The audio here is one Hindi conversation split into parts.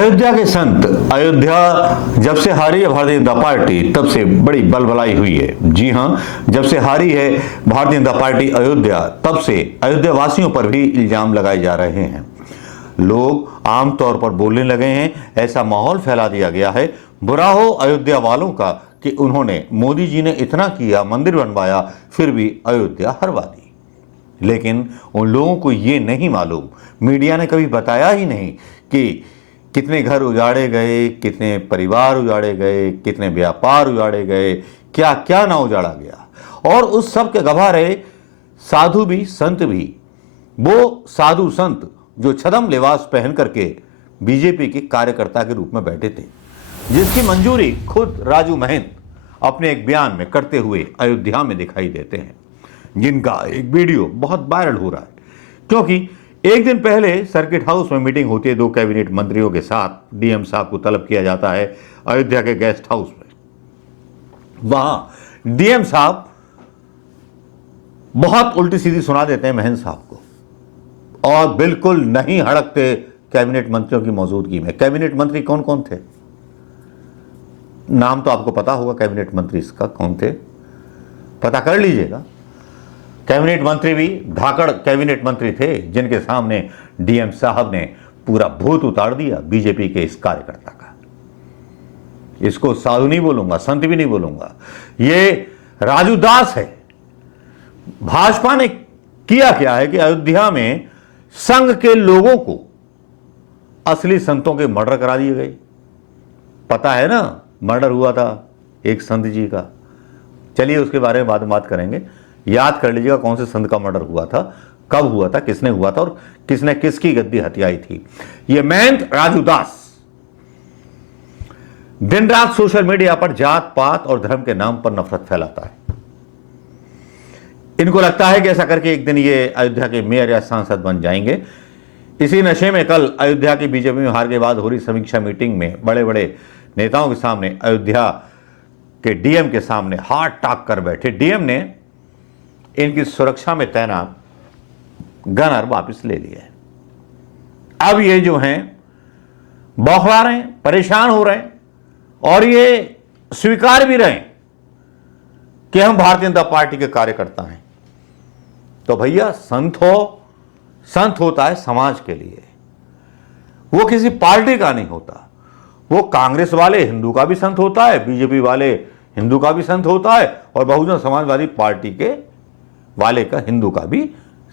अयोध्या के संत, अयोध्या जब से हारी है भारतीय जनता पार्टी तब से बड़ी बलबलाई हुई है। जी हां, जब से हारी है भारतीय जनता पार्टी अयोध्या तब से अयोध्या वासियों पर भी इल्जाम लगाए जा रहे हैं। लोग आमतौर पर बोलने लगे हैं, ऐसा माहौल फैला दिया गया है, बुरा हो अयोध्या वालों का कि उन्होंने मोदी जी ने इतना किया, मंदिर बनवाया, फिर भी अयोध्या हरवा दी। लेकिन उन लोगों को ये नहीं मालूम, मीडिया ने कभी बताया ही नहीं कि कितने घर उजाड़े गए, कितने परिवार उजाड़े गए, कितने व्यापार उजाड़े गए, क्या क्या ना उजाड़ा गया। और उस सब के गवाह रहे साधु भी, संत भी। वो साधु संत जो छदम लिबास पहन करके बीजेपी के कार्यकर्ता के रूप में बैठे थे, जिसकी मंजूरी खुद राजू महंत अपने एक बयान में करते हुए अयोध्या में दिखाई देते हैं, जिनका एक वीडियो बहुत वायरल हो रहा है। क्योंकि एक दिन पहले सर्किट हाउस में मीटिंग होती है, 2 कैबिनेट मंत्रियों के साथ डीएम साहब को तलब किया जाता है अयोध्या के गेस्ट हाउस में। वहां डीएम साहब बहुत उल्टी सीधी सुना देते हैं महंत साहब को और बिल्कुल नहीं हड़कते कैबिनेट मंत्रियों की मौजूदगी में। कैबिनेट मंत्री कौन कौन थे? नाम तो आपको पता होगा कैबिनेट मंत्री इसका कौन थे, पता कर लीजिएगा। कैबिनेट मंत्री भी धाकड़ कैबिनेट मंत्री थे, जिनके सामने डीएम साहब ने पूरा भूत उतार दिया बीजेपी के इस कार्यकर्ता का। इसको साधु नहीं बोलूंगा, संत भी नहीं बोलूंगा, ये राजू दास है। भाजपा ने किया क्या है कि अयोध्या में संघ के लोगों को असली संतों के मर्डर करा दिए गए। पता है ना, मर्डर हुआ था एक संत जी का। चलिए उसके बारे में बाद में बात करेंगे। याद कर लीजिएगा कौन से संत का मर्डर हुआ था, कब हुआ था, किसने हुआ था और किसने किसकी गद्दी हथियाई थी। ये महंत राजू दास दिन रात सोशल मीडिया पर जात पात और धर्म के नाम पर नफरत फैलाता है। इनको लगता है कि ऐसा करके एक दिन ये अयोध्या के मेयर या सांसद बन जाएंगे। इसी नशे में कल अयोध्या की बीजेपी में हार के बाद हो रही समीक्षा मीटिंग में बड़े बड़े नेताओं के सामने अयोध्या के डीएम के सामने हाथ टाक कर बैठे। डीएम ने इनकी सुरक्षा में तैनात गनर वापस ले लिए। अब ये जो हैं बौखला रहे हैं, परेशान हो रहे हैं और ये स्वीकार भी रहे हैं कि हम भारतीय जनता पार्टी के कार्यकर्ता हैं। तो भैया संत होता है समाज के लिए, वो किसी पार्टी का नहीं होता। वो कांग्रेस वाले हिंदू का भी संत होता है, बीजेपी वाले हिंदू का भी संत होता है और बहुजन समाजवादी पार्टी के वाले का हिंदू का भी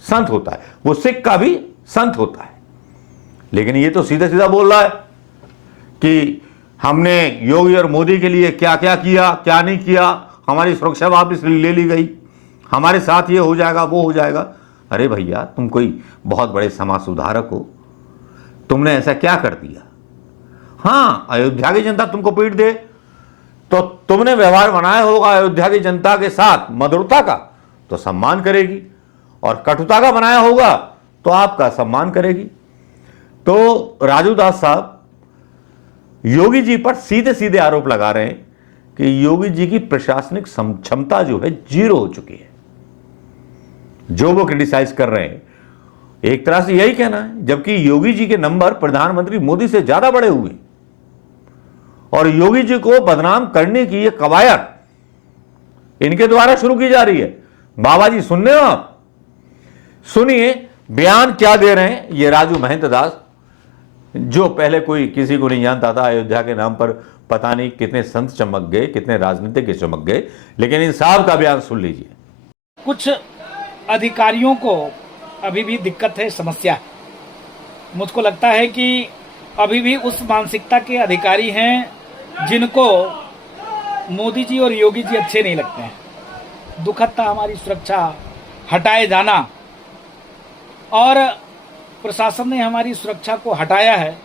संत होता है, वो सिख का भी संत होता है। लेकिन ये तो सीधा सीधा बोल रहा है कि हमने योगी और मोदी के लिए क्या क्या किया, क्या नहीं किया, हमारी सुरक्षा वापस ले ली गई, हमारे साथ ये हो जाएगा, वो हो जाएगा। अरे भैया, तुम कोई बहुत बड़े समाज सुधारक हो, तुमने ऐसा क्या कर दिया? हाँ, अयोध्या की जनता तुमको पीट दे तो तुमने व्यवहार बनाया होगा अयोध्या की जनता के साथ मधुरता का तो सम्मान करेगी, और कटुता का बनाया होगा तो आपका सम्मान करेगी। तो राजू दास साहब योगी जी पर सीधे सीधे आरोप लगा रहे हैं कि योगी जी की प्रशासनिक क्षमता जो है 0 हो चुकी है। जो वो क्रिटिसाइज कर रहे हैं एक तरह से यही कहना है, जबकि योगी जी के नंबर प्रधानमंत्री मोदी से ज्यादा बड़े हुए और योगी जी को बदनाम करने की ये कवायद इनके द्वारा शुरू की जा रही है। बाबा जी सुन रहे हो आप? सुनिए बयान क्या दे रहे हैं ये राजू महंत दास, जो पहले कोई किसी को नहीं जानता था। अयोध्या के नाम पर पता नहीं कितने संत चमक गए, कितने राजनीतिज्ञ चमक गए, लेकिन इन साहब का बयान सुन लीजिए। कुछ अधिकारियों को अभी भी दिक्कत है, समस्या है। मुझको लगता है कि अभी भी उस मानसिकता के अधिकारी हैं जिनको मोदी जी और योगी जी अच्छे नहीं लगते हैं। दुखद था हमारी सुरक्षा हटाए जाना, और प्रशासन ने हमारी सुरक्षा को हटाया है,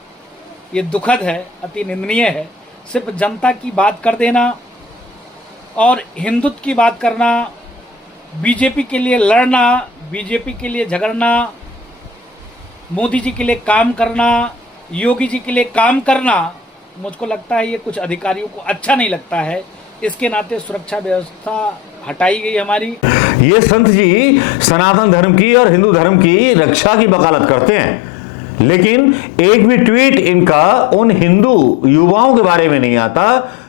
ये दुखद है, अति निंदनीय है। सिर्फ जनता की बात कर देना और हिंदुत्व की बात करना, बीजेपी के लिए लड़ना, बीजेपी के लिए झगड़ना, मोदी जी के लिए काम करना, योगी जी के लिए काम करना, मुझको लगता है ये कुछ अधिकारियों को अच्छा नहीं लगता है। इसके नाते सुरक्षा व्यवस्था हटाई गई हमारी। ये संत जी सनातन धर्म की और हिंदू धर्म की रक्षा की वकालत करते हैं। लेकिन एक भी ट्वीट इनका उन हिंदू युवाओं के बारे में नहीं आता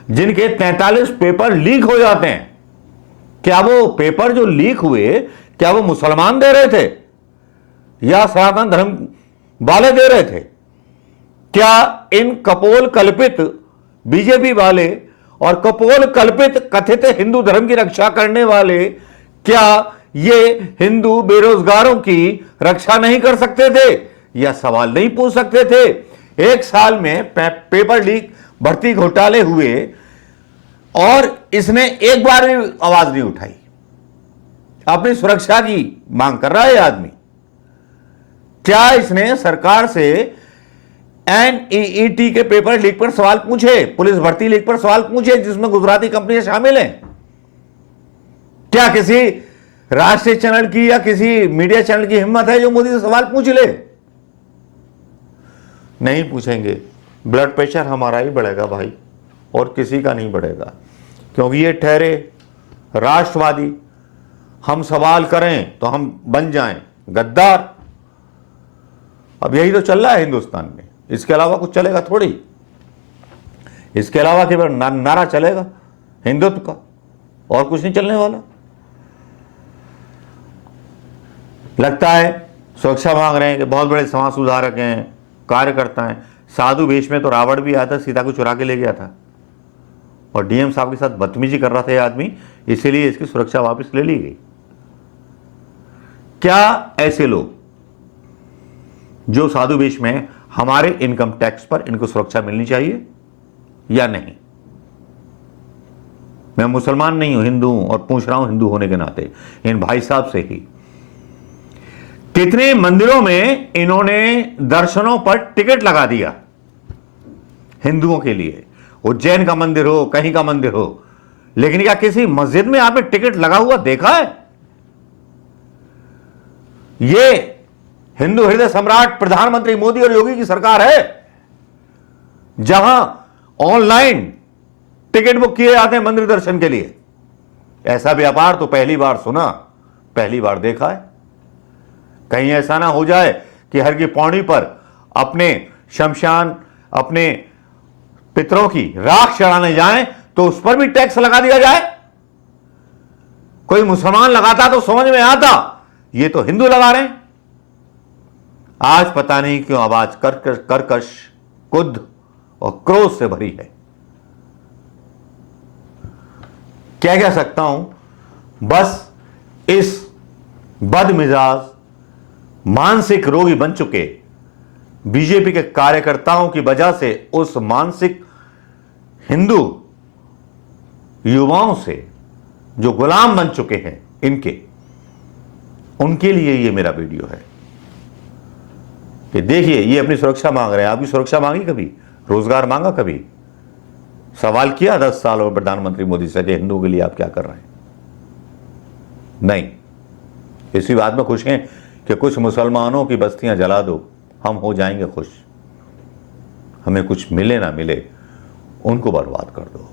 जिनके 43 पेपर लीक हो जाते हैं। क्या वो पेपर जो लीक हुए, क्या वो मुसलमान दे रहे थे या सनातन धर्म वाले दे रहे थे? क्या इन कपोल कल्पित बीजेपी वाले और कपोल कल्पित कथित हिंदू धर्म की रक्षा करने वाले, क्या ये हिंदू बेरोजगारों की रक्षा नहीं कर सकते थे या सवाल नहीं पूछ सकते थे? एक साल में पेपर लीक, भर्ती घोटाले हुए और इसने एक बार भी आवाज नहीं उठाई। अपनी सुरक्षा की मांग कर रहा है आदमी। क्या इसने सरकार से एनईईटी के पेपर लीक पर सवाल पूछे, पुलिस भर्ती लीक पर सवाल पूछे जिसमें गुजराती कंपनियां शामिल हैं? क्या किसी राष्ट्रीय चैनल की या किसी मीडिया चैनल की हिम्मत है जो मोदी से सवाल पूछ ले? नहीं पूछेंगे। ब्लड प्रेशर हमारा ही बढ़ेगा भाई, और किसी का नहीं बढ़ेगा, क्योंकि ये ठहरे राष्ट्रवादी। हम सवाल करें तो हम बन जाएं गद्दार। अब यही तो चल रहा है हिंदुस्तान में, इसके अलावा कुछ चलेगा थोड़ी। इसके अलावा केवल नारा चलेगा हिंदुत्व का, और कुछ नहीं चलने वाला। लगता है सुरक्षा मांग रहे हैं कि बहुत बड़े समाज सुधारक हैं, कार्यकर्ता हैं। साधु वेश में तो रावण भी आया था, सीता को चुरा के ले गया था, और डीएम साहब के साथ बदतमीजी कर रहा था ये आदमी, इसीलिए इसकी सुरक्षा वापस ले ली गई। क्या ऐसे लोग जो साधु वेश में हैं, हमारे इनकम टैक्स पर इनको सुरक्षा मिलनी चाहिए या नहीं? मैं मुसलमान नहीं हूं, हिंदू हूं, और पूछ रहा हूं हिंदू होने के नाते इन भाई साहब से ही। कितने मंदिरों में इन्होंने दर्शनों पर टिकट लगा दिया हिंदुओं के लिए, उज्जैन का मंदिर हो, कहीं का मंदिर हो, लेकिन क्या किसी मस्जिद में आपने टिकट लगा हुआ देखा है? ये हिंदू हृदय सम्राट प्रधानमंत्री मोदी और योगी की सरकार है, जहां ऑनलाइन टिकट बुक किए जाते हैं मंदिर दर्शन के लिए। ऐसा व्यापार तो पहली बार सुना, पहली बार देखा है। कहीं ऐसा ना हो जाए कि हर की पौड़ी पर अपने शमशान, अपने पितरों की राख चढ़ाने जाएं तो उस पर भी टैक्स लगा दिया जाए। कोई मुसलमान लगाता तो समझ में आता, ये तो हिंदू लगा रहे हैं। आज पता नहीं क्यों आवाज कर्कश, कुद्ध और क्रोध से भरी है। क्या कह सकता हूं, बस इस बदमिजाज, मानसिक रोगी बन चुके बीजेपी के कार्यकर्ताओं की वजह से उस मानसिक हिंदू युवाओं से जो गुलाम बन चुके हैं इनके, उनके लिए ये मेरा वीडियो है कि देखिए ये अपनी सुरक्षा मांग रहे हैं। आपकी सुरक्षा मांगी कभी? रोजगार मांगा कभी? सवाल किया 10 सालों में प्रधानमंत्री मोदी से कि हिंदुओं के लिए आप क्या कर रहे हैं? नहीं। इसी बात में खुश हैं कि कुछ मुसलमानों की बस्तियां जला दो, हम हो जाएंगे खुश। हमें कुछ मिले ना मिले, उनको बर्बाद कर दो।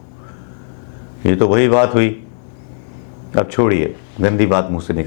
ये तो वही बात हुई। अब छोड़िए, गंदी बात मुंह से निकल